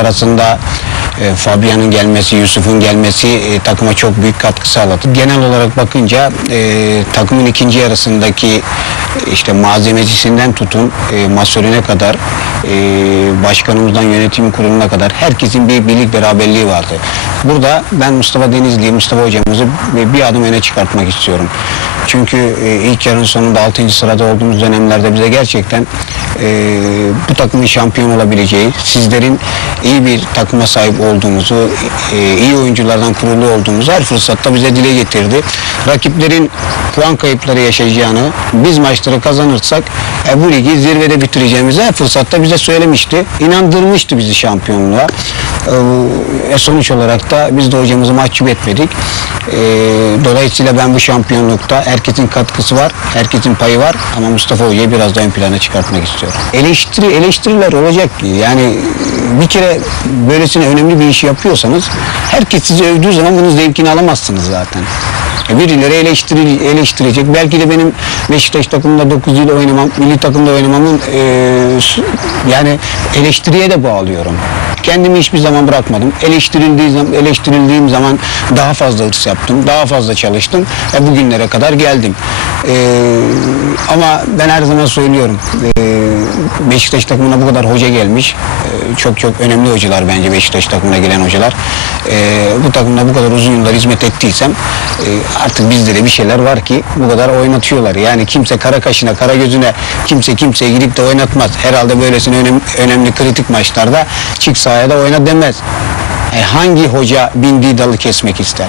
arasında e, Fabian'ın gelmesi, Yusuf'un gelmesi e, takıma çok büyük katkı sağladı. Genel olarak bakınca e, takımın ikinci yarısındaki e, işte malzemecisinden tutun e, masörüne kadar e, başkanımızdan yönetim kuruluna kadar herkesin bir birlik beraberliği vardı. Burada ben Mustafa Denizli'yi, Mustafa hocamızı bir adım öne çıkartmak istiyorum. Çünkü e, ilk yarının sonunda 6. sırada olduğumuz dönemlerde bize gerçekten e, bu takımın şampiyon olabileceği, sizlerin iyi bir takıma sahip olduğumuzu, e, iyi oyunculardan kurulu olduğumuzu her fırsatta bize dile getirdi. Rakiplerin puan kayıpları yaşayacağını, biz maçları kazanırsak e, bu ligi zirvede bitireceğimizi her fırsatta bize söylemişti. İnandırmıştı bizi şampiyonluğa. E, sonuç olarak da biz de hocamızı mahcup etmedik. E, dolayısıyla ben bu şampiyonlukta herkesin katkısı var, herkesin payı var ama Mustafa Hoca'yı biraz daha ön plana çıkartmak istiyorum. Eleştiri, eleştiriler olacak yani bir kere böylesine önemli bir iş yapıyorsanız herkes sizi övdüğü zaman bunun zevkini alamazsınız zaten. E, Birileri eleştiri, eleştirecek. Belki de benim Beşiktaş takımında 9 yıl oynamam, milli takımda oynamamın e, yani eleştiriye de bağlıyorum. Kendimi hiçbir zaman bırakmadım. Eleştirildiği zaman, eleştirildiğim zaman daha fazla hırs yaptım, daha fazla çalıştım ve bugünlere kadar geldim. E, ama ben her zaman söylüyorum. E, Beşiktaş takımına bu kadar hoca gelmiş. E, çok çok önemli hocalar bence Beşiktaş takımına gelen hocalar. E, bu takımda bu kadar uzun yıllar hizmet ettiysem e, artık bizde de bir şeyler var ki bu kadar oynatıyorlar. Yani kimse kara kaşına, kara gözüne kimse kimseye gidip de oynatmaz. Herhalde böylesine önem- önemli kritik maçlarda çık sahaya da oyna demez. E, hangi hoca bindiği dalı kesmek ister?